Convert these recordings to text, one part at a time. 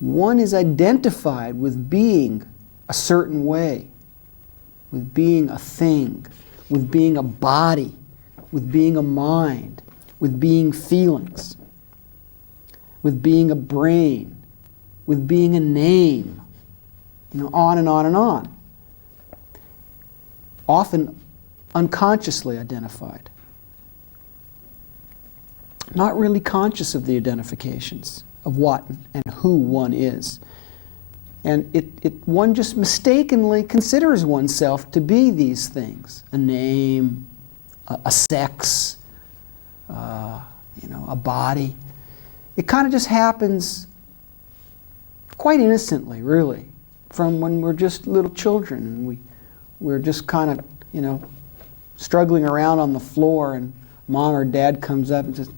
one is identified with being a certain way, with being a thing, with being a body, with being a mind, with being feelings, with being a brain, with being a name, on and on and on. Often unconsciously identified. Not really conscious of the identifications of what and who one is. And one just mistakenly considers oneself to be these things: a name, a sex, a body. It kind of just happens quite innocently, really, from when we're just little children and we're just kind of, struggling around on the floor, and mom or dad comes up and says,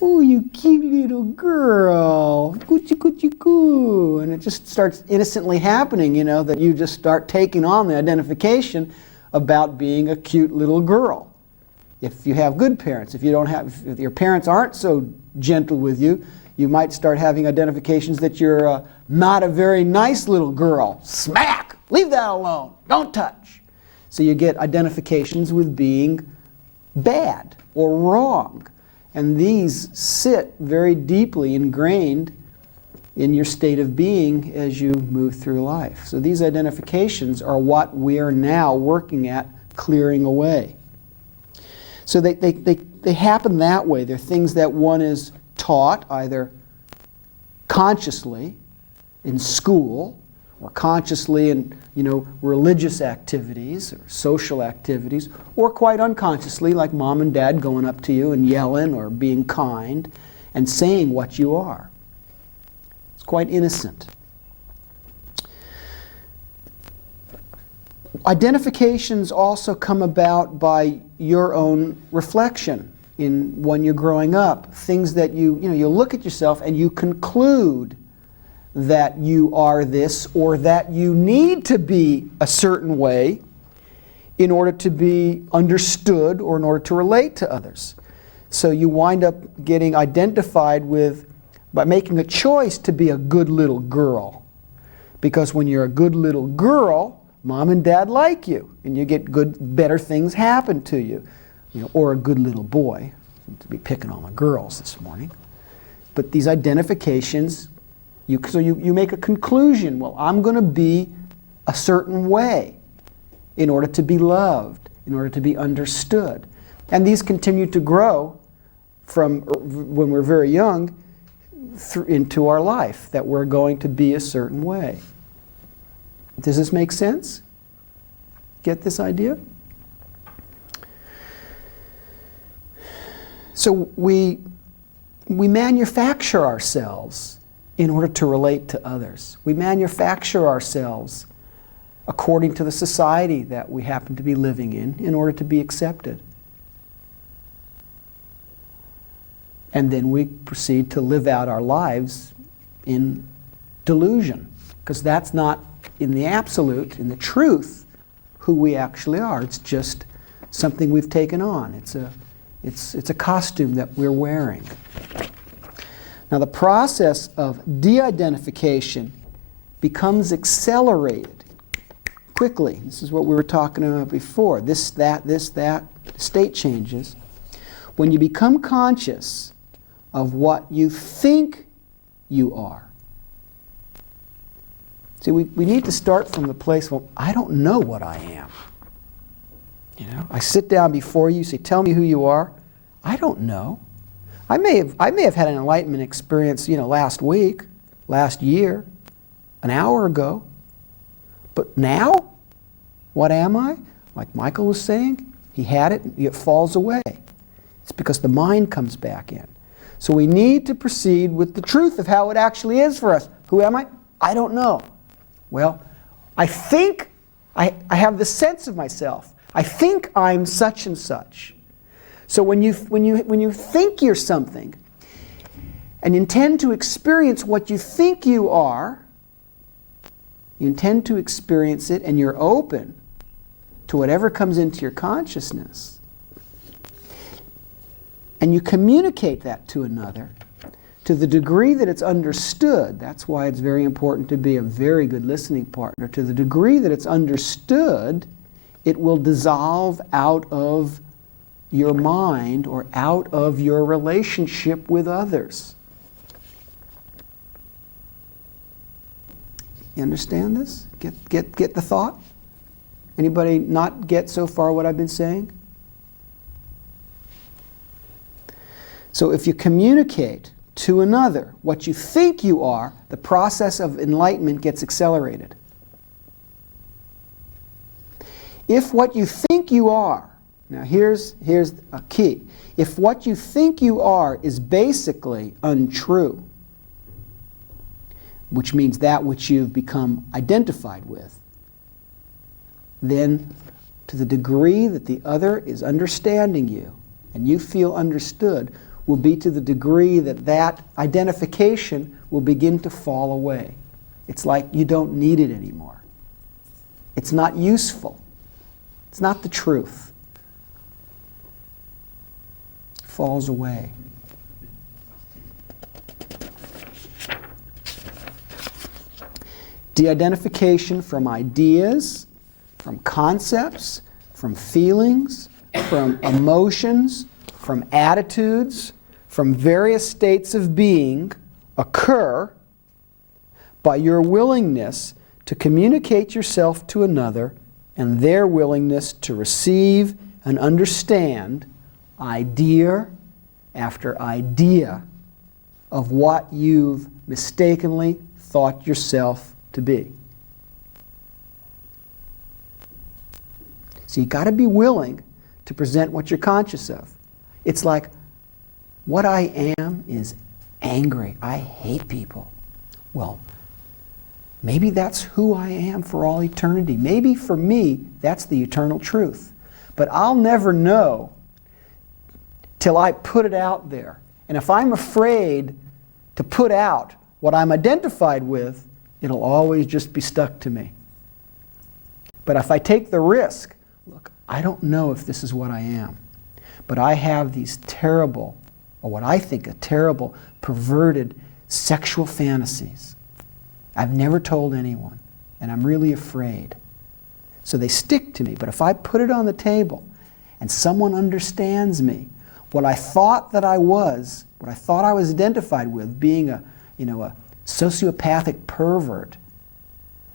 "Oh, you cute little girl, coochie coochie coo," and it just starts innocently happening, that you just start taking on the identification about being a cute little girl. If you have good parents, if your parents aren't so gentle with you, you might start having identifications that you're not a very nice little girl. Smack! Leave that alone. Don't touch. So you get identifications with being bad or wrong. And these sit very deeply ingrained in your state of being as you move through life. So these identifications are what we are now working at clearing away. So they happen that way. They're things that one is taught either consciously in school or consciously in religious activities or social activities, or quite unconsciously, like mom and dad going up to you and yelling or being kind and saying what you are. It's quite innocent. Identifications also come about by your own reflection when you're growing up. Things that you look at yourself and you conclude that you are this, or that you need to be a certain way in order to be understood or in order to relate to others. So you wind up getting identified by making a choice to be a good little girl. Because when you're a good little girl, mom and dad like you, and you get better things happen to you. Or a good little boy. To be picking on the girls this morning. But these identifications, you make a conclusion. Well, I'm going to be a certain way in order to be loved, in order to be understood. And these continue to grow from when we're very young into our life, that we're going to be a certain way. Does this make sense? Get this idea? So we manufacture ourselves in order to relate to others. We manufacture ourselves according to the society that we happen to be living in order to be accepted. And then we proceed to live out our lives in delusion, because that's not in the absolute, in the truth, who we actually are. It's just something we've taken on. It's a costume that we're wearing. Now the process of de-identification becomes accelerated quickly. This is what we were talking about before. This, that, state changes. When you become conscious of what you think you are. See, we need to start from the place, well, I don't know what I am. I sit down before you, say, tell me who you are. I don't know. I may have had an enlightenment experience, last week, last year, an hour ago. But now, what am I? Like Michael was saying, he had it, it falls away. It's because the mind comes back in. So we need to proceed with the truth of how it actually is for us. Who am I? I don't know. Well, I think I have the sense of myself. I think I'm such and such. So when you think you're something and intend to experience what you think you are, you intend to experience it and you're open to whatever comes into your consciousness, and you communicate that to another, to the degree that it's understood, that's why it's very important to be a very good listening partner, to the degree that it's understood, it will dissolve out of your mind or out of your relationship with others. You understand this? Get the thought? Anybody not get so far what I've been saying? So if you communicate to another what you think you are, the process of enlightenment gets accelerated. If what you think you are, now here's a key. If what you think you are is basically untrue, which means that which you've become identified with, then to the degree that the other is understanding you and you feel understood will be to the degree that that identification will begin to fall away. It's like you don't need it anymore. It's not useful. It's not the truth. It falls away. De-identification from ideas, from concepts, from feelings, from emotions, from attitudes, from various states of being occur by your willingness to communicate yourself to another and their willingness to receive and understand idea after idea of what you've mistakenly thought yourself to be. So you've got to be willing to present what you're conscious of. It's like, what I am is angry. I hate people. Well, maybe that's who I am for all eternity. Maybe for me, that's the eternal truth. But I'll never know till I put it out there. And if I'm afraid to put out what I'm identified with, it'll always just be stuck to me. But if I take the risk, look, I don't know if this is what I am. But I have these terrible, or what I think are terrible, perverted sexual fantasies. I've never told anyone, and I'm really afraid. So they stick to me. But if I put it on the table and someone understands me, what I thought that I was, what I thought I was identified with, being a sociopathic pervert,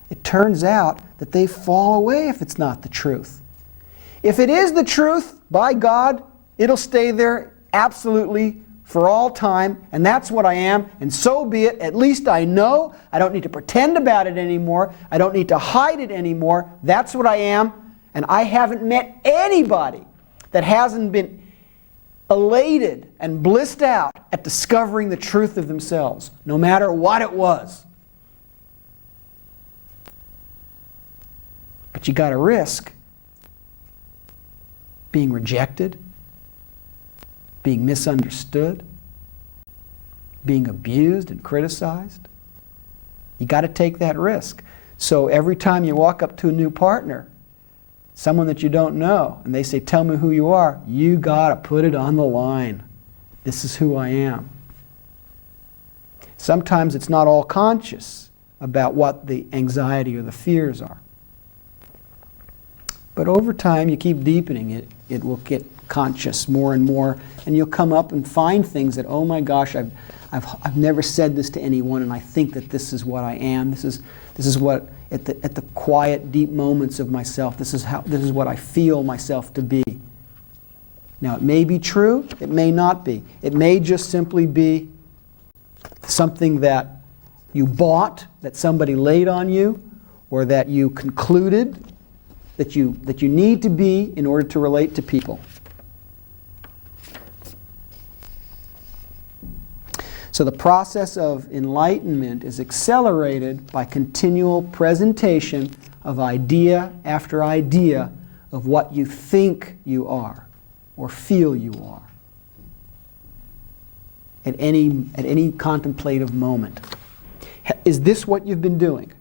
it turns out that they fall away if it's not the truth. If it is the truth, by God, it'll stay there absolutely for all time, and that's what I am, and so be it. At least I know. I don't need to pretend about it anymore. I don't need to hide it anymore. That's what I am, and I haven't met anybody that hasn't been elated and blissed out at discovering the truth of themselves, no matter what it was. But you got to risk being rejected, being misunderstood, being abused and criticized. You got to take that risk. So every time you walk up to a new partner, someone that you don't know, and they say, "Tell me who you are," you got to put it on the line. This is who I am. Sometimes it's not all conscious about what the anxiety or the fears are. But over time, you keep deepening it, it will get conscious more and more, and you'll come up and find things that, oh my gosh, I've never said this to anyone, and I think that this is what I am. This is what at the quiet, deep moments of myself. This is what I feel myself to be. Now, it may be true. It may not be. It may just simply be something that you bought, that somebody laid on you, or that you concluded that you need to be in order to relate to people. So the process of enlightenment is accelerated by continual presentation of idea after idea of what you think you are or feel you are at any contemplative moment. Is this what you've been doing?